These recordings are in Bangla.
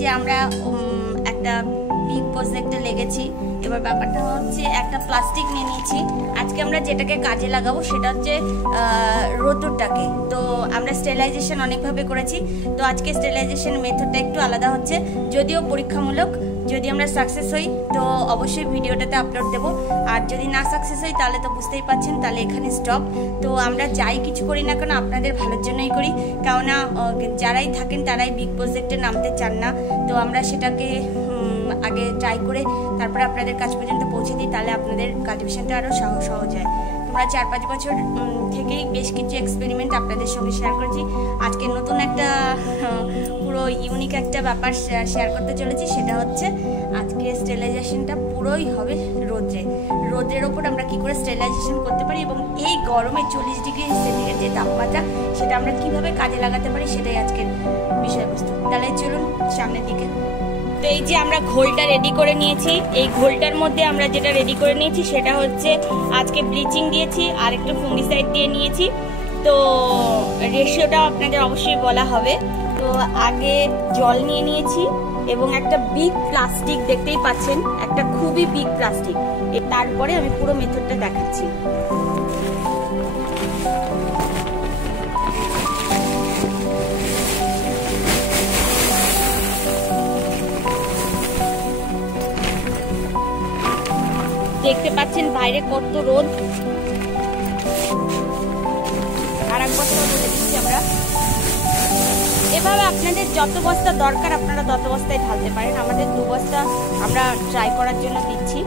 যে আমরা একটা বিগ প্রজেক্টে লেগেছি। এবার ব্যাপারটা হচ্ছে একটা প্লাস্টিক নিয়ে নিয়েছি। আজকে আমরা যেটাকে কাজে লাগাবো সেটা হচ্ছে রোদ্দুরটাকে। তো আমরা স্টেরিলাইজেশন অনেকভাবে করেছি, তো আজকে স্টেরিলাইজেশন মেথডটা একটু আলাদা হচ্ছে, যদিও পরীক্ষামূলক। যদি আমরা সাকসেস হই তো অবশ্যই ভিডিওটাতে আপলোড দেবো, আর যদি না সাকসেস হই তাহলে তো বুঝতেই পারছেন, তাহলে এখানে স্টপ। তো আমরা যাই কিছু করি না কেন আপনাদের ভালোর জন্যই করি, কেননা যারাই থাকেন তারাই বিগ প্রজেক্টে নামতে চান না। তো আমরা সেটাকে আগে ট্রাই করে তারপরে আপনাদের কাছ পর্যন্ত পৌঁছে দিই, তাহলে আপনাদের কাল্টিভেশনটা আরও সহজ হয়। আমরা 4-5 বছর থেকেই বেশ কিছু এক্সপেরিমেন্ট আপনাদের সঙ্গে শেয়ার করেছি। আজকে নতুন একটা পুরো ইউনিক একটা ব্যাপার শেয়ার করতে চলেছি, সেটা হচ্ছে আজকে স্টেরিলাইজেশনটা পুরোই হবে রোদ্রের ওপর আমরা কি করে স্টেরিলাইজেশন করতে পারি, এবং এই গরমে 40 ডিগ্রি সেন্টিগ্রেড যে তাপমাত্রা সেটা আমরা কিভাবে কাজে লাগাতে পারি, সেটাই আজকের বিষয়বস্তু। তাহলে চলুন সামনের দিকে। তো এই যে আমরা ঘোলটা রেডি করে নিয়েছি, এই ঘোলটার মধ্যে আমরা যেটা রেডি করে নিয়েছি সেটা হচ্ছে আজকে ব্লিচিং দিয়েছি আর একটু ফুঙ্গিসাইড দিয়ে নিয়েছি। তো রেশিওটা আপনাদের অবশ্যই বলা হবে। তো আগে জল নিয়ে নিয়েছি এবং একটা বিগ প্লাস্টিক দেখতেই পাচ্ছেন, একটা খুবই বিগ প্লাস্টিক। তারপরে আমি পুরো মেথডটা দেখাচ্ছি। দেখতে পাচ্ছেন বাইরে কত রোদ, আর এক বস্তা রোদে দিচ্ছি আমরা। এভাবে আপনাদের যত বস্তা দরকার আপনারা তত বস্তায় ঢালতে পারেন। আমাদের 2 বস্তা আমরা ট্রাই করার জন্য দিচ্ছি।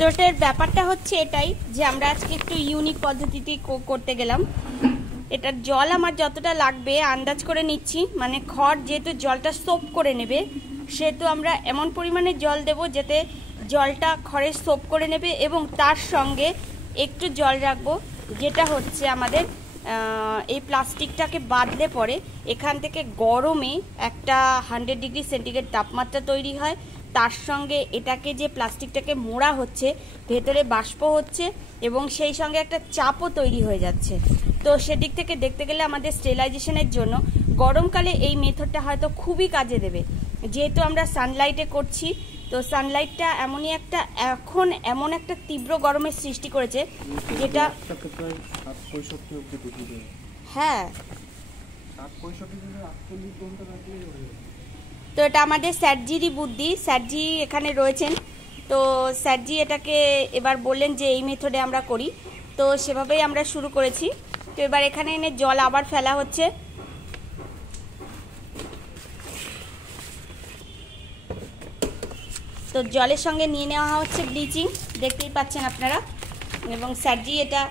তো এটার ব্যাপারটা হচ্ছে এটাই যে আমরা আজকে একটু ইউনিক পদ্ধতিতে করতে গেলাম। এটার জল আমার যতটা লাগবে আন্দাজ করে নিচ্ছি, মানে খড় যেহেতু জলটা সোপ করে নেবে, সেহেতু আমরা এমন পরিমাণে জল দেব যাতে জলটা খড়ের সোপ করে নেবে, এবং তার সঙ্গে একটু জল রাখবো, যেটা হচ্ছে আমাদের এই প্লাস্টিকটাকে বাঁধলে পরে এখান থেকে গরমে একটা 100 ডিগ্রি সেন্টিগ্রেড তাপমাত্রা তৈরি হয়। তার সঙ্গে এটাকে যে প্লাস্টিকটাকে মোড়া হচ্ছে, ভেতরে বাষ্প হচ্ছে এবং সেই সঙ্গে একটা চাপও তৈরি হয়ে যাচ্ছে। তো সেদিক থেকে দেখতে গেলে আমাদের স্টেরিলাইজেশনের জন্য গরমকালে এই মেথডটা হয়তো খুবই কাজে দেবে, যেহেতু আমরা সানলাইটে করছি। তো সানলাইটটা এমনই একটা এখন এমন একটা তীব্র গরমের সৃষ্টি করেছে যেটা হ্যাঁ তো এটা আমাদের স্যারজিরই বুদ্ধি, স্যারজি এখানে রয়েছেন। তো স্যারজি এটাকে এবার বললেন যে এই মেথডে আমরা করি, তো সেভাবেই আমরা শুরু করেছি। তো এবার এখানে এনে জল আবার ফেলা হচ্ছে। তো জলের সঙ্গে নিয়ে নেওয়া হচ্ছে ব্লিচিং, দেখতেই পাচ্ছেন আপনারা। এবং স্যারজি এটা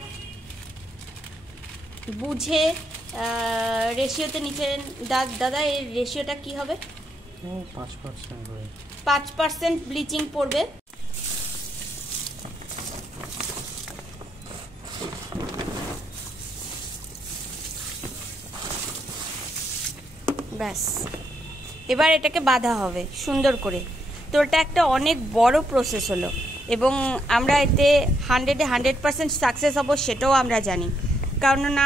বুঝে রেশিওতে নিচেন। দাদা এর রেশিওটা কি হবে? 5% ব্লিচিং পড়বে। ব্যাস, এবার এটাকে বাঁধা হবে সুন্দর করে। তো এটা একটা অনেক বড় প্রসেস হলো, এবং আমরা এতে 100% সাকসেস হব সেটাও আমরা জানি। কেননা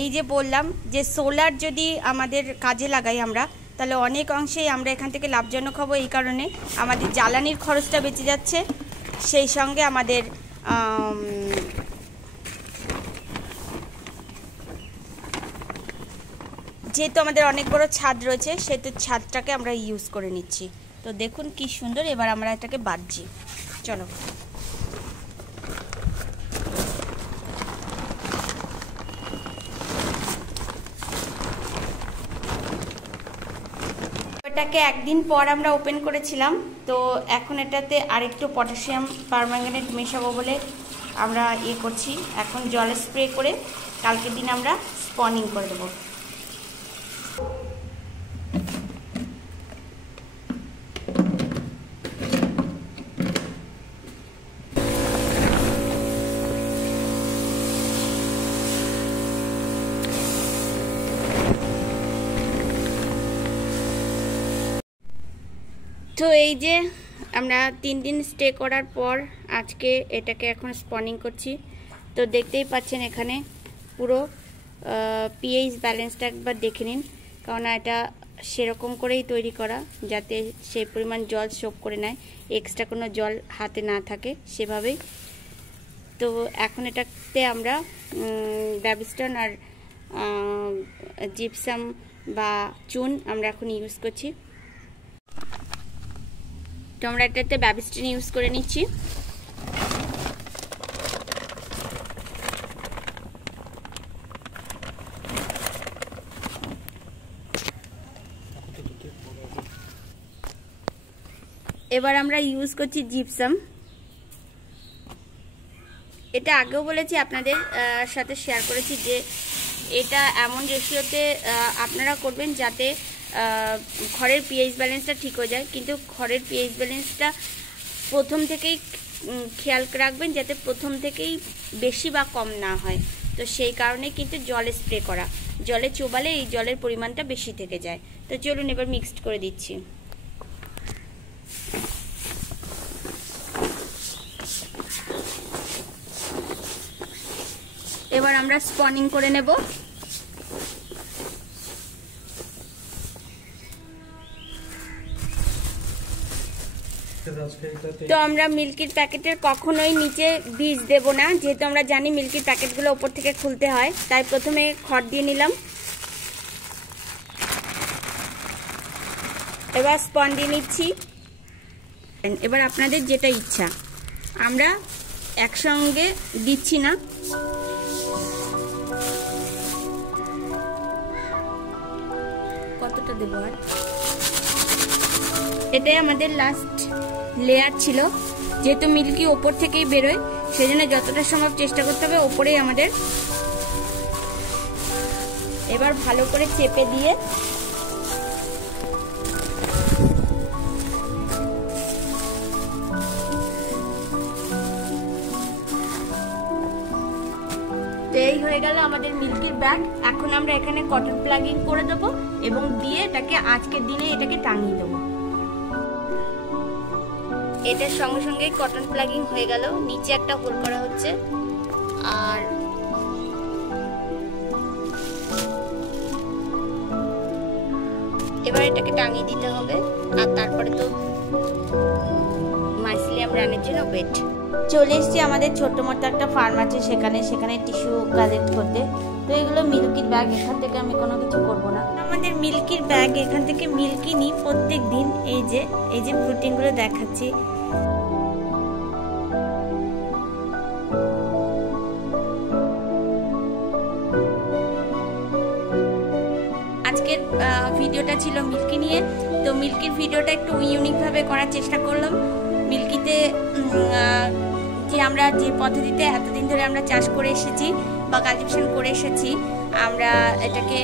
এই যে বললাম যে সোলার যদি আমাদের কাজে লাগাই আমরা, তাহলে অনেক অংশেই আমরা এখান থেকে লাভজনক হব। এই কারণে আমাদের জ্বালানির খরচটা বেঁচে যাচ্ছে, সেই সঙ্গে আমাদের যেহেতু আমাদের অনেক বড় ছাদ রয়েছে, সেহেতু ছাদটাকে আমরা ইউজ করে নিচ্ছি। তো দেখুন কি সুন্দর। এবার আমরা এটাকে বাঁধছি, চলো। এটাকে একদিন পর আমরা ওপেন করেছিলাম, তো এখন এটাতে আরেকটু পটাশিয়াম পারম্যাঙ্গানেট মেশাবো বলে আমরা করছি। এখন জলে স্প্রে করে কালকের দিন আমরা স্পনিং করে দেবো। তো এই যে আমরা 3 দিন স্টে করার পর আজকে এটাকে এখন স্পনিং করছি। তো দেখতেই পাচ্ছেন এখানে পুরো পিএইচ ব্যালেন্সটা একবার দেখে নিন, কারণ এটা সেরকম করেই তৈরি করা যাতে সেই পরিমাণ জল সোক করে নেয়, এক্সট্রা কোনো জল হাতে না থাকে সেভাবেই। তো এখন এটাতে আমরা ব্যাবিস্টন আর জিপসাম বা চুন আমরা এখন ইউজ করছি। তো আমরা এটাতে ব্যাবিস্টন ইউজ করে নিচ্ছি। এবার আমরা ইউজ করছি জিপসাম। এটা আগেও বলেছি, আপনাদের সাথে শেয়ার করেছি যে এটা এমন রেশিওতে আপনারা করবেন যাতে ঘরের পিএইচ ব্যালেন্সটা ঠিক হয়ে যায়। কিন্তু ঘরের পিএইচ ব্যালেন্সটা প্রথম থেকেই খেয়াল রাখবেন যাতে প্রথম থেকেই বেশি বা কম না হয়। তো সেই কারণে কিন্তু জলে স্প্রে করা, জলে চোবালে এই জলের পরিমাণটা বেশি থেকে যায়। তো চলুন এবার মিক্সড করে দিচ্ছি। এবার আমরা স্পনিং করে নেব। তো আমরা মিল্কির প্যাকেটের কখনোই নিচে বীজ দেব না, যেহেতু আমরা জানি মিল্কির প্যাকেটগুলো উপর থেকে খুলতে হয়, তাই প্রথমে খড় দিয়ে নিলাম। এবার স্পন দিয়ে নিচ্ছি। এবার আপনাদের যেটা ইচ্ছা, আমরা একসঙ্গে দিচ্ছি না। কতটা দেবো আর, এটাই আমাদের লাস্ট লেয়ার ছিল। যেহেতু মিল্কি ওপর থেকেই বেরোয়, সেজন্য যতটা সম্ভব চেষ্টা করতে হবে ওপরেই আমাদের। এবার ভালো করে চেপে দিয়ে এই হয়ে গেল আমাদের মিল্কির ব্যাগ। এখন আমরা এখানে কটন প্লাগিং করে দেবো এবং দিয়ে এটাকে আজকের দিনে এটাকে টাঙিয়ে দেবো। এটার সঙ্গে সঙ্গেই কটন প্লাগিং হয়ে গেল, নিচে একটা হোল করা হচ্ছে। আর এবার এটাকে টাঙিয়ে দিতে হবে। আর তারপরে তো মাইসিলিয়াম রানের জন্য ওয়েট। চলে এসছি আমাদের ছোট্ট মতো একটা ফার্ম আছে, সেখানে টিস্যু কালেক্ট করতে। তো এগুলো মিল্কির ব্যাগ, এখান থেকে আমি কোনো কিছু করব না। আমাদের মিল্কির ব্যাগ, এখান থেকে মিল্কি নিই প্রত্যেক দিন। এই যে প্রোটিনগুলো দেখাচ্ছি। আজকের ভিডিওটা ছিল মিল্কি নিয়ে। তো মিল্কির ভিডিওটা একটু ইউনিক ভাবে করার চেষ্টা করলাম। মিল্কিতে যে আমরা যে পদ্ধতিতে এতদিন ধরে আমরা চাষ করে এসেছি বা কালটিভেশন করে এসেছি, আমরা এটাকে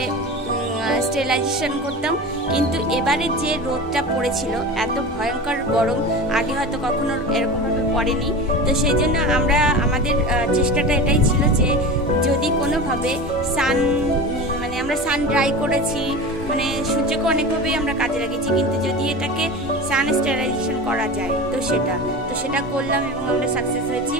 স্টেরিলাইজেশন করতাম। কিন্তু এবারে যে রোদটা পড়েছিল, এত ভয়ঙ্কর গরম, আগে হয়তো কখনো এরকমভাবে পড়েনি। তো সেই জন্য আমাদের চেষ্টাটা এটাই ছিল যে যদি কোনোভাবে আমরা সান ড্রাই করেছি, মানে সূর্যকে অনেকভাবেই আমরা কাজে লাগিয়েছি, কিন্তু যদি এটাকে সান স্টেরিলাইজেশন করা যায় তো সেটা করলাম এবং আমরা সাকসেস হয়েছি।